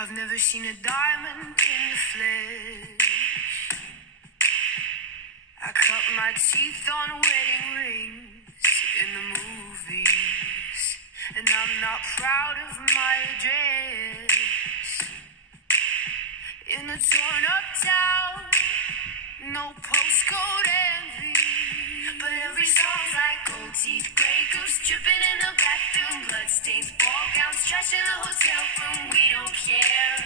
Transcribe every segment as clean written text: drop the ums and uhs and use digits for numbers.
I've never seen a diamond in the flesh. I cut my teeth on wedding rings in the movies, and I'm not proud of my address. In a torn up town, no postcode envy, but every song's like gold teeth, grey goose dripping in the bathroom, bloodstains, ball gowns, trash in the hotel room. We don't care.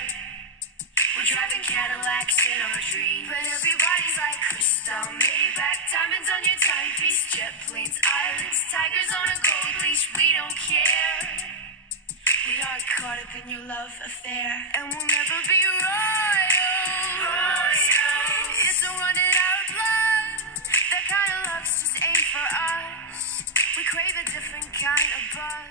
We're driving Cadillacs in our dreams, but everybody's like crystal, Maybach, diamonds on your timepiece, jet planes, islands, tigers on a gold leash. We don't care. We aren't caught up in your love affair, and we'll never be royal. It's a running out of blood. That kind of luck's just ain't for us. We crave a different kind of buzz.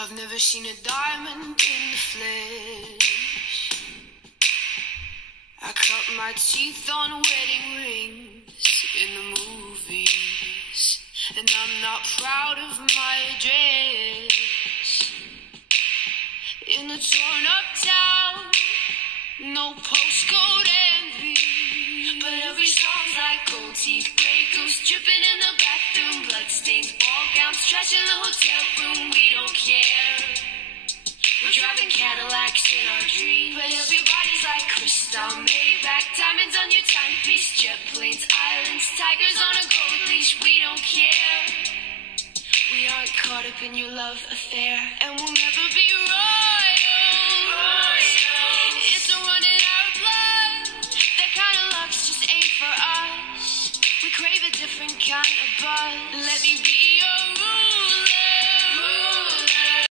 I've never seen a diamond in the flesh. I cut my teeth on wedding rings in the movies, and I'm not proud of my address. In a torn up town, no postcode envy, but every song's like gold teeth, grey goose dripping in the bathroom, bloodstains, ball gowns, trash in the hotel room. We don't care. We're driving Cadillacs in our dreams, but everybody's like crystal, Maybach, diamonds on your timepiece, jet planes, islands, tigers on a gold leash. We don't care. We aren't caught up in your love affair, and we'll never be royal. It's a running out of blood. That kind of luck's just ain't for us. We crave a different kind of buzz. Let me be your rule.